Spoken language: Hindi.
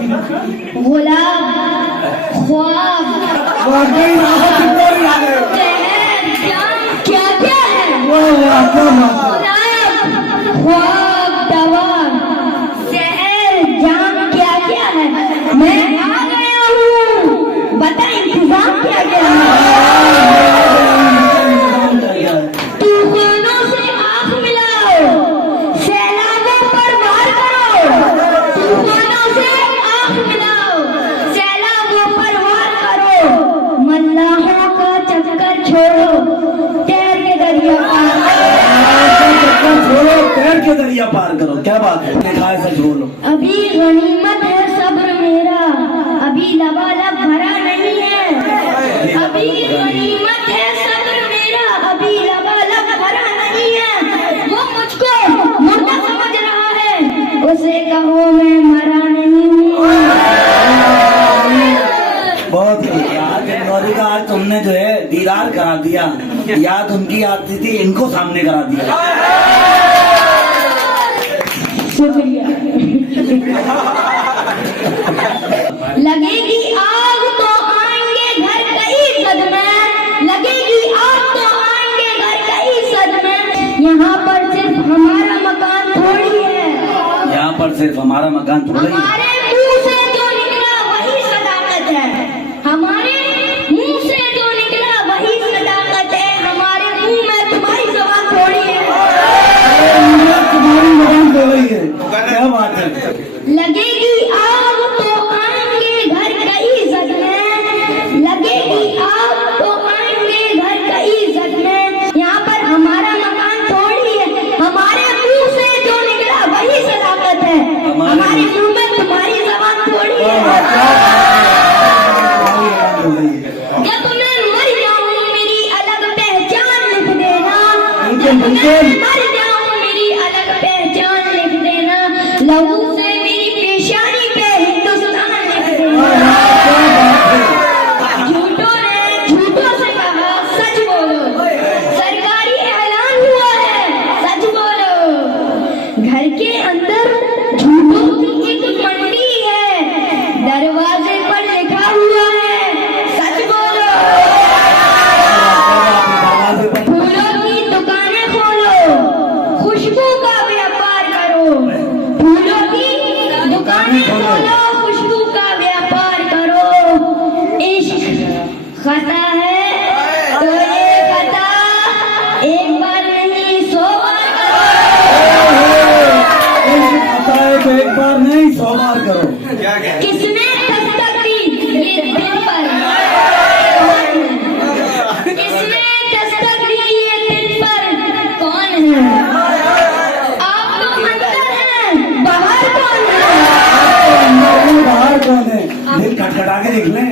गुलाब, ख्वाब, क्या क्या है? ख्वाब, दवा, शहर, जाम, क्या क्या है? मैं आ गया हूँ, बता इंतजाम क्या क्या है? तूफानों से आंख मिलाओ, सैलाबों पर वार करो। तूफानों से आंख मिलाओ, सैलाबों पर वार करो। मल्लाहों का चक्कर छोड़ो, तैर के दरिया पार छोड़ो, तैर के दरिया पार करो। क्या बात है, दिखाए सच बोलो। अभी गनीमत है सब्र मेरा, अभी लबालब भरा नहीं है। अभी गनीमत है सब्र मेरा, अभी लबालब भरा नहीं है। वो मुझको मुर्दा समझ रहा है, उसे कहो मैं मरा नहीं हूँ। बहुत यार गौरी का आज तुमने जो है दीदार करा दिया। याद उनकी आती थी, इनको सामने करा दिया। शुक्रिया। लगेगी आग तो आएंगे घर कई सदमे, लगेगी आग तो आएंगे घर कई सदमे। यहाँ पर सिर्फ हमारा मकान थोड़ी है, यहाँ पर सिर्फ हमारा मकान थोड़ा ही है। हमारे मुंह से जो निकला वही सदाकत है। हमारे मुंह से जो निकला वही सदाकत है। हमारे मुंह में तुम्हारी जबान थोड़ी है। तुम्हारी मकान थोड़ा ही है। क्या बात है। लगेगी आग तो आएंगे घर कई सदमे, लगेगी आग तो आएंगे घर कई सदमे। यहाँ पर हमारा मकान थोड़ी है, हमारे मुंह से जो निकला वही सदाकत है। हमारे मुंह में तुम्हारी जबान थोड़ी है। जब मैं मर जाऊं मेरी अलग पहचान लिख देना, जब मैं मर जाऊं मेरी अलग पहचान लिख देना। लहू से मेरी पेशानी पे हिंदुस्तान लिख देना। झूठों ने झूठों से कहा सच बोलो, सरकारी ऐलान हुआ है सच बोलो। घर के अंदर झूठों की एक मंडी है, दरवाजे पर लिखा हुआ है सच बोलो। फूलों की दुकानें खोलो, खुशबू का व्यापार करो। फूलों की दुकानें खोलो, खुशबू का व्यापार करो। इश्क खता है तो ये खता एक बार नहीं 100 बार करो। आता है तो एक बार नहीं 100 बार करो। किसने दस्तक दी ये दिल पर? किसने दस्तक दी ये दिल पर? कौन है? आप तो अंदर हैं, बाहर कौन है? बाहर कौन है? दिल खटखटा के देख लें।